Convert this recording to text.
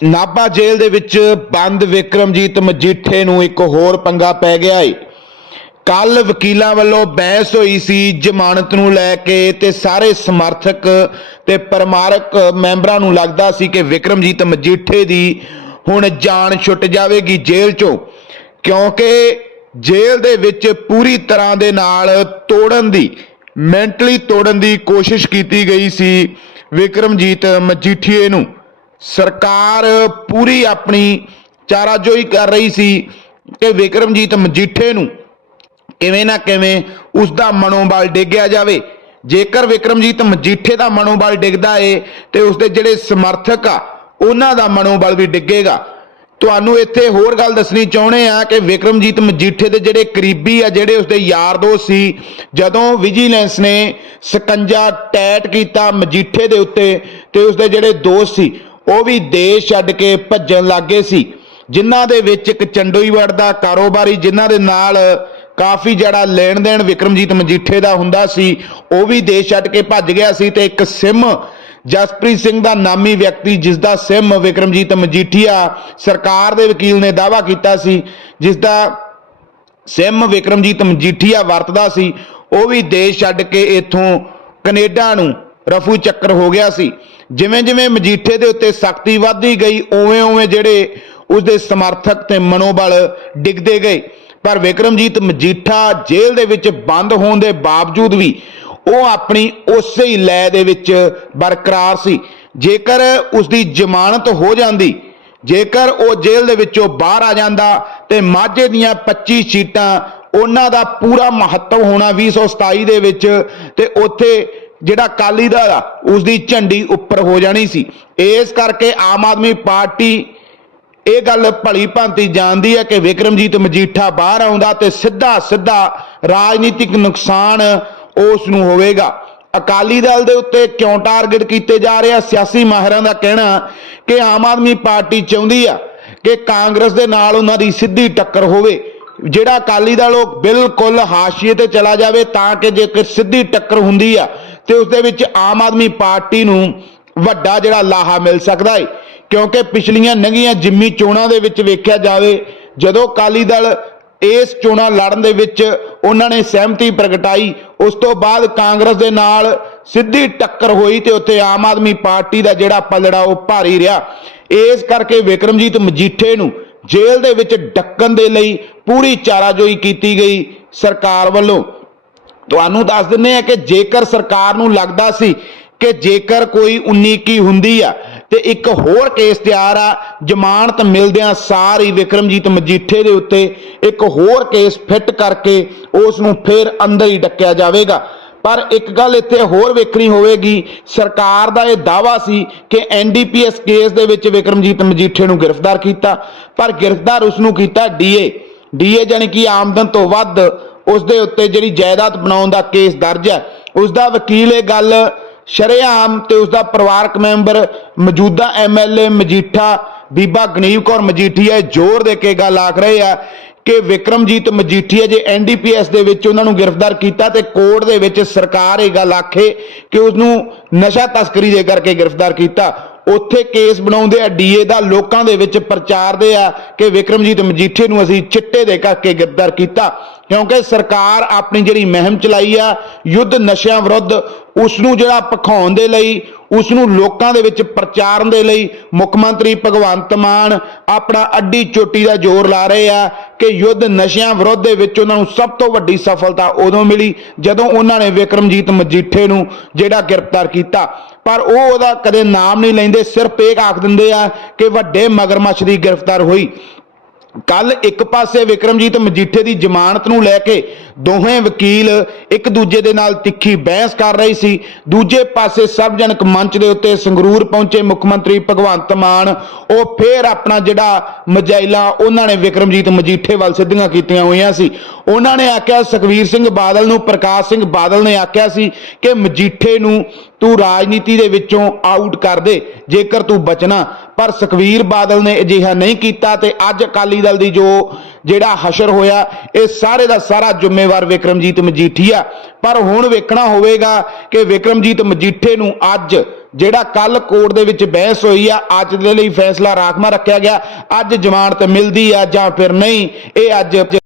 ਨਾਭਾ ਜੇਲ੍ਹ ਦੇ ਵਿੱਚ ਬੰਦ ਵਿਕਰਮਜੀਤ ਮਜੀਠੇ ਨੂੰ ਇੱਕ ਹੋਰ ਪੰਗਾ ਪੈ ਗਿਆ ਏ। ਕੱਲ ਵਕੀਲਾਂ ਵੱਲੋਂ ਬਹਿਸ ਹੋਈ ਸੀ ਜ਼ਮਾਨਤ ਨੂੰ ਲੈ ਕੇ ਤੇ ਸਾਰੇ ਸਮਰਥਕ ਤੇ ਪਰਿਵਾਰਕ ਮੈਂਬਰਾਂ ਨੂੰ ਲੱਗਦਾ ਸੀ ਕਿ ਵਿਕਰਮਜੀਤ ਮਜੀਠੇ ਦੀ ਹੁਣ ਜਾਨ ਛੁੱਟ ਜਾਵੇਗੀ ਜੇਲ੍ਹ ਚੋਂ, ਕਿਉਂਕਿ ਜੇਲ੍ਹ ਦੇ ਵਿੱਚ ਪੂਰੀ ਤਰ੍ਹਾਂ ਦੇ ਨਾਲ ਤੋੜਨ ਦੀ, ਮੈਂਟਲੀ ਤੋੜਨ ਦੀ ਕੋਸ਼ਿਸ਼ ਕੀਤੀ ਗਈ ਸੀ ਵਿਕਰਮਜੀਤ ਮਜੀਠੀਏ ਨੂੰ। ਸਰਕਾਰ ਪੂਰੀ ਆਪਣੀ ਚਾਰਾਜੋਈ ਕਰ ਰਹੀ ਸੀ ਕਿ ਵਿਕਰਮਜੀਤ ਮਜੀਠੇ ਨੂੰ ਕਿਵੇਂ ਨਾ ਕਿਵੇਂ ਉਸ ਦਾ ਮਨੋਬਲ ਡਿੱਗਿਆ ਜਾਵੇ। ਜੇਕਰ ਵਿਕਰਮਜੀਤ ਮਜੀਠੇ ਦਾ ਮਨੋਬਲ ਡਿੱਗਦਾ ਏ, ਤੇ ਉਸ ਦੇ ਜਿਹੜੇ ਸਮਰਥਕ ਆ, ਉਹਨਾਂ ਦਾ ਮਨੋਬਲ ਵੀ ਡਿੱਗੇਗਾ। ਤੁਹਾਨੂੰ ਇੱਥੇ ਹੋਰ ਗੱਲ ਦੱਸਣੀ ਚਾਹੁੰਦੇ ਆ ਕਿ ਵਿਕਰਮਜੀਤ ਮਜੀਠੇ ਦੇ ਜਿਹੜੇ ਕਰੀਬੀ ਆ, ਜਿਹੜੇ ਉਸਦੇ ਯਾਰ ਦੋਸਤ ਸੀ, ਜਦੋਂ ਵਿਜੀਲੈਂਸ ਨੇ ਸਕੰਜਾ ਟੈਟ ਕੀਤਾ ਮਜੀਠੇ ਦੇ ਉੱਤੇ, ਤੇ ਉਸਦੇ ਜਿਹੜੇ ਦੋਸਤ ਸੀ ਉਹ ਵੀ ਦੇਸ਼ ਛੱਡ ਕੇ ਭੱਜਣ ਲੱਗੇ ਸੀ। ਜਿਨ੍ਹਾਂ ਦੇ ਵਿੱਚ ਇੱਕ ਚੰਡੋਈਵੜ ਦਾ ਕਾਰੋਬਾਰੀ, ਜਿਨ੍ਹਾਂ ਦੇ ਨਾਲ ਕਾਫੀ ਜਿਹੜਾ ਲੈਣ ਦੇਣ ਵਿਕਰਮਜੀਤ ਮਜੀਠੇ ਦਾ ਹੁੰਦਾ ਸੀ, ਉਹ ਵੀ ਦੇਸ਼ ਛੱਡ ਕੇ ਭੱਜ ਗਿਆ ਸੀ ਤੇ ਇੱਕ ਸਿਮ, ਜਸਪ੍ਰੀਤ ਸਿੰਘ ਦਾ ਨਾਮੀ ਵਿਅਕਤੀ, ਜਿਸ ਦਾ ਸਿਮ ਵਿਕਰਮਜੀਤ ਮਜੀਠੀਆ ਸਰਕਾਰ ਦੇ ਵਕੀਲ ਨੇ ਦਾਅਵਾ ਕੀਤਾ ਸੀ, ਜਿਸ ਦਾ ਸਿਮ ਵਿਕਰਮਜੀਤ ਮਜੀਠੀਆ ਵਰਤਦਾ ਸੀ, ਉਹ ਵੀ ਦੇਸ਼ ਛੱਡ ਕੇ ਇੱਥੋਂ ਕੈਨੇਡਾ ਨੂੰ ਰਫੂ ਚੱਕਰ ਹੋ ਗਿਆ ਸੀ। ਜਿਵੇਂ ਜਿਵੇਂ ਮਜੀਠੇ ਦੇ ਉੱਤੇ ਸਖਤੀ ਵੱਧਦੀ ਗਈ, ਉਵੇਂ ਉਵੇਂ ਜਿਹੜੇ ਉਸਦੇ ਸਮਰਥਕ ਤੇ ਮਨੋਬਲ ਡਿੱਗਦੇ ਗਏ। ਪਰ ਵਿਕਰਮਜੀਤ ਮਜੀਠਾ ਜੇਲ੍ਹ ਦੇ ਵਿੱਚ ਬੰਦ ਹੋਣ ਦੇ ਬਾਵਜੂਦ ਵੀ ਉਹ ਆਪਣੀ ਉਸੇ ਹੀ ਲੈ ਦੇ ਵਿੱਚ ਬਰਕਰਾਰ ਸੀ। ਜੇਕਰ ਉਸ ਦੀ ਜ਼ਮਾਨਤ ਹੋ ਜਾਂਦੀ, ਜੇਕਰ ਉਹ ਜੇਲ੍ਹ ਦੇ ਵਿੱਚੋਂ ਬਾਹਰ ਆ ਜਾਂਦਾ ਤੇ ਮਾਝੇ ਦੀਆਂ 25 ਸੀਟਾਂ ਉਹਨਾਂ ਦਾ ਪੂਰਾ ਮਹੱਤਵ ਹੋਣਾ 2027 ਦੇ ਵਿੱਚ ਤੇ ਉੱਥੇ ਜਿਹੜਾ ਕਾਲੀ ਦਾ ਆ, ਉਸ ਦੀ ਝੰਡੀ ਉੱਪਰ ਹੋ ਜਾਣੀ ਸੀ। ਇਸ ਕਰਕੇ ਆਮ ਆਦਮੀ ਪਾਰਟੀ ਇਹ ਗੱਲ ਭਲੀ ਭਾਂਤੀ ਜਾਣਦੀ ਹੈ ਕਿ ਵਿਕਰਮਜੀਤ ਮਜੀਠਾ ਬਾਹਰ ਆਉਂਦਾ ਤੇ ਸਿੱਧਾ ਸਿੱਧਾ ਰਾਜਨੀਤਿਕ ਨੁਕਸਾਨ ਉਸ ਨੂੰ ਹੋਵੇਗਾ। ਅਕਾਲੀ ਦਲ ਦੇ ਉੱਤੇ ਕਿਉਂ ਟਾਰਗੇਟ ਕੀਤੇ ਜਾ ਰਹੇ ਆ? ਸਿਆਸੀ ਮਾਹਿਰਾਂ ਦਾ ਕਹਿਣਾ ਕਿ ਆਮ ਆਦਮੀ ਪਾਰਟੀ ਚਾਹੁੰਦੀ ਆ ਕਿ ਕਾਂਗਰਸ ਦੇ ਨਾਲ ਉਹਨਾਂ ਦੀ ਸਿੱਧੀ ਟੱਕਰ ਹੋਵੇ। ਜਿਹੜਾ ਅਕਾਲੀ ਦਲ ਉਹ ਬਿਲਕੁਲ ਹਾਸ਼ੀਏ ਤੇ ਚਲਾ ਜਾਵੇ ਤਾਂ ਕਿ ਜੇਕਰ ਸਿੱਧੀ ਟੱਕਰ ਹੁੰਦੀ ਆ ਤੇ ਉਸ ਦੇ ਵਿੱਚ ਆਮ ਆਦਮੀ ਪਾਰਟੀ ਨੂੰ ਵੱਡਾ ਜਿਹੜਾ ਲਾਹਾ ਮਿਲ ਸਕਦਾ ਹੈ ਕਿਉਂਕਿ ਪਿਛਲੀਆਂ ਨੰਗੀਆਂ ਜਿੰਮੀ ਚੋਣਾਂ ਦੇ ਵਿੱਚ ਵੇਖਿਆ ਜਾਵੇ, ਜਦੋਂ ਅਕਾਲੀ ਦਲ ਇਸ ਚੋਣਾਂ ਲੜਨ ਦੇ ਵਿੱਚ ਉਹਨਾਂ ਨੇ ਸਹਿਮਤੀ ਪ੍ਰਗਟਾਈ, ਉਸ ਤੋਂ ਬਾਅਦ ਕਾਂਗਰਸ ਦੇ ਨਾਲ ਸਿੱਧੀ ਟੱਕਰ ਹੋਈ ਤੇ ਉੱਥੇ ਆਮ ਆਦਮੀ ਪਾਰਟੀ ਦਾ ਜਿਹੜਾ ਪਲੜਾ ਉਹ ਭਾਰੀ ਰਿਹਾ। ਇਸ ਕਰਕੇ ਵਿਕਰਮਜੀਤ ਮਜੀਠੇ ਨੂੰ ਜੇਲ੍ਹ ਦੇ ਵਿੱਚ ਡੱਕਣ ਦੇ ਲਈ ਪੂਰੀ ਚਾਰਾਜੋਈ ਕੀਤੀ ਗਈ ਸਰਕਾਰ ਵੱਲੋਂ। ਤੁਹਾਨੂੰ ਦੱਸ ਦਿੰਨੇ ਆ ਕਿ ਜੇਕਰ ਸਰਕਾਰ ਨੂੰ ਲੱਗਦਾ ਸੀ ਕਿ ਜੇਕਰ ਕੋਈ 19 ਕੀ ਹੁੰਦੀ ਆ ਤੇ ਇੱਕ ਹੋਰ ਕੇਸ ਤਿਆਰ ਆ ਜ਼ਮਾਨਤ ਮਿਲਦਿਆਂ ਸਾਰ ਹੀ ਵਿਕਰਮਜੀਤ ਮਜੀਠੇ ਦੇ ਉੱਤੇ ਇੱਕ ਹੋਰ ਕੇਸ ਫਿੱਟ ਕਰਕੇ ਉਸ ਨੂੰ ਫੇਰ ਅੰਦਰ ਹੀ ਡੱਕਿਆ ਜਾਵੇਗਾ। ਪਰ ਇੱਕ ਗੱਲ ਇੱਥੇ ਹੋਰ ਵੇਖਣੀ ਹੋਵੇਗੀ, ਸਰਕਾਰ ਦਾ ਇਹ ਦਾਵਾ ਸੀ ਕਿ ਐਨਡੀਪੀਐਸ ਕੇਸ ਦੇ ਵਿੱਚ ਵਿਕਰਮਜੀਤ ਮਜੀਠੇ ਨੂੰ ਗ੍ਰਿਫਤਾਰ ਕੀਤਾ, ਪਰ ਗ੍ਰਿਫਤਾਰ ਉਸ ਨੂੰ ਕੀਤਾ ਡੀਏ ਡੀਏ ਜਾਨੀ ਕਿ ਆਮਦਨ ਤੋਂ ਵੱਧ ਉਸ ਦੇ ਉੱਤੇ ਜਿਹੜੀ ਜਾਇਦਾਦ ਬਣਾਉਣ ਦਾ ਕੇਸ ਦਰਜ ਹੈ ਉਸ ਦਾ ਵਕੀਲ ਇਹ ਗੱਲ ਸ਼ਰੇਆਮ ਤੇ ਉਸ ਦਾ ਪਰਿਵਾਰਕ ਮੈਂਬਰ ਮੌਜੂਦਾ ਐਮਐਲਏ ਮਜੀਠਾ ਬੀਬਾ ਗਨੀਵ ਕੌਰ ਮਜੀਠੀਆ ਜ਼ੋਰ ਦੇ ਕੇ ਗੱਲ ਆਖ ਰਹੇ ਆ ਕਿ ਵਿਕਰਮਜੀਤ ਮਜੀਠੀਆ ਜੇ ਐਨਡੀਪੀਐਸ ਦੇ ਵਿੱਚ ਉਹਨਾਂ ਨੂੰ ਗ੍ਰਿਫਤਾਰ ਕੀਤਾ ਤੇ ਕੋਰਟ ਦੇ ਵਿੱਚ ਸਰਕਾਰ ਇਹ ਗੱਲ ਆਖੇ ਕਿ ਉਸ ਨੂੰ ਨਸ਼ਾ ਤਸਕਰੀ ਦੇ ਕਰਕੇ ਗ੍ਰਿਫਤਾਰ ਕੀਤਾ। ਉੱਥੇ ਕੇਸ ਬਣਾਉਂਦੇ ਆ ਡੀਏ ਦਾ, ਲੋਕਾਂ ਦੇ ਵਿੱਚ ਪ੍ਰਚਾਰਦੇ ਆ ਕਿ ਵਿਕਰਮਜੀਤ ਮਜੀਠੇ ਨੂੰ ਅਸੀਂ ਚਿੱਟੇ ਦੇ ਕਰਕੇ ਗ੍ਰਿਫਤਾਰ ਕੀਤਾ। ਕਿਉਂਕਿ ਸਰਕਾਰ ਆਪਣੀ ਜਿਹੜੀ ਮਹਿੰਮ ਚਲਾਈ ਆ, ਯੁੱਧ ਨਸ਼ਿਆਂ ਵਿਰੁੱਧ ਉਸ ਨੂੰ ਜਿਹੜਾ ਪਖਾਉਣ ਦੇ ਲਈ ਉਸ ਨੂੰ ਲੋਕਾਂ ਦੇ ਵਿੱਚ ਪ੍ਰਚਾਰਨ ਦੇ ਲਈ ਮੁੱਖ ਮੰਤਰੀ ਭਗਵੰਤ ਮਾਨ ਆਪਣਾ ਅੱਡੀ ਚੋਟੀ ਦਾ ਜ਼ੋਰ ਲਾ ਰਹੇ ਆ ਕਿ ਯੁੱਧ ਨਸ਼ਿਆਂ ਵਿਰੁੱਧ ਦੇ ਵਿੱਚ ਉਹਨਾਂ ਨੂੰ ਸਭ ਤੋਂ ਵੱਡੀ ਸਫਲਤਾ ਉਦੋਂ ਮਿਲੀ ਜਦੋਂ ਉਹਨਾਂ ਨੇ ਵਿਕਰਮਜੀਤ ਮਜੀਠੇ ਨੂੰ ਜਿਹੜਾ ਗ੍ਰਿਫਤਾਰ ਕੀਤਾ। ਪਰ ਉਹ ਉਹਦਾ ਕਦੇ ਨਾਮ ਨਹੀਂ ਲੈਂਦੇ, ਸਿਰਫ ਇਹ ਆਖ ਦਿੰਦੇ ਆ ਕਿ ਵੱਡੇ ਮਗਰਮੱਛ ਦੀ ਗ੍ਰਿਫਤਾਰ ਹੋਈ। ਕੱਲ ਇੱਕ ਪਾਸੇ ਵਿਕਰਮਜੀਤ ਮਜੀਠੇ ਦੀ ਜ਼ਮਾਨਤ ਨੂੰ ਲੈ ਕੇ ਦੋਵੇਂ ਵਕੀਲ ਇੱਕ ਦੂਜੇ ਦੇ ਨਾਲ ਤਿੱਖੀ ਬਹਿਸ ਕਰ ਰਹੇ ਸੀ। ਦੂਜੇ ਪਾਸੇ ਸਰਵਜਨਕ ਮੰਚ ਦੇ ਉੱਤੇ ਸੰਗਰੂਰ ਪਹੁੰਚੇ ਮੁੱਖ ਮੰਤਰੀ ਭਗਵੰਤ ਮਾਨ, ਉਹ ਫੇਰ ਆਪਣਾ ਜਿਹੜਾ ਮਜਾਇਲਾ ਉਹਨਾਂ ਨੇ ਵਿਕਰਮਜੀਤ ਮਜੀਠੇ ਵੱਲ ਸਿੱਧੀਆਂ ਕੀਤੀਆਂ ਹੋਈਆਂ ਸੀ। ਉਹਨਾਂ ਨੇ ਆਖਿਆ, ਸੁਖਵੀਰ ਸਿੰਘ ਬਾਦਲ ਨੂੰ, ਪ੍ਰਕਾਸ਼ ਸਿੰਘ ਬਾਦਲ ਨੇ ਆਖਿਆ ਸੀ ਕਿ ਮਜੀਠੇ ਨੂੰ ਤੂੰ ਰਾਜਨੀਤੀ ਦੇ ਵਿੱਚੋਂ ਆਊਟ ਕਰ ਦੇ, ਜੇਕਰ ਤੂੰ ਬਚਣਾ। ਪਰ ਸੁਖਵੀਰ ਬਾਦਲ ਨੇ ਅਜਿਹਾ ਨਹੀਂ ਕੀਤਾ ਤੇ ਅੱਜ ਅਕਾਲੀ ਦਲ ਦੀ ਜੋ ਜਿਹੜਾ ਹਸ਼ਰ ਹੋਇਆ, ਇਹ ਸਾਰੇ ਦਾ ਸਾਰਾ ਜ਼ਿੰਮੇਵਾਰ ਵਿਕਰਮਜੀਤ ਮਜੀਠੀਆ ਪਰ ਹੁਣ ਵੇਖਣਾ ਹੋਵੇਗਾ ਕਿ ਵਿਕਰਮਜੀਤ ਮਜੀਠੇ ਨੂੰ ਅੱਜ ਜਿਹੜਾ ਕੱਲ ਕੋਰਟ ਦੇ ਵਿੱਚ ਬਹਿਸ ਹੋਈ ਆ, ਅੱਜ ਦੇ ਲਈ ਫੈਸਲਾ ਰਾਖਵਾਂ ਰੱਖਿਆ ਗਿਆ। ਅੱਜ ਜ਼ਮਾਨਤ ਮਿਲਦੀ ਆ ਜਾਂ ਫਿਰ ਨਹੀਂ, ਇਹ ਅੱਜ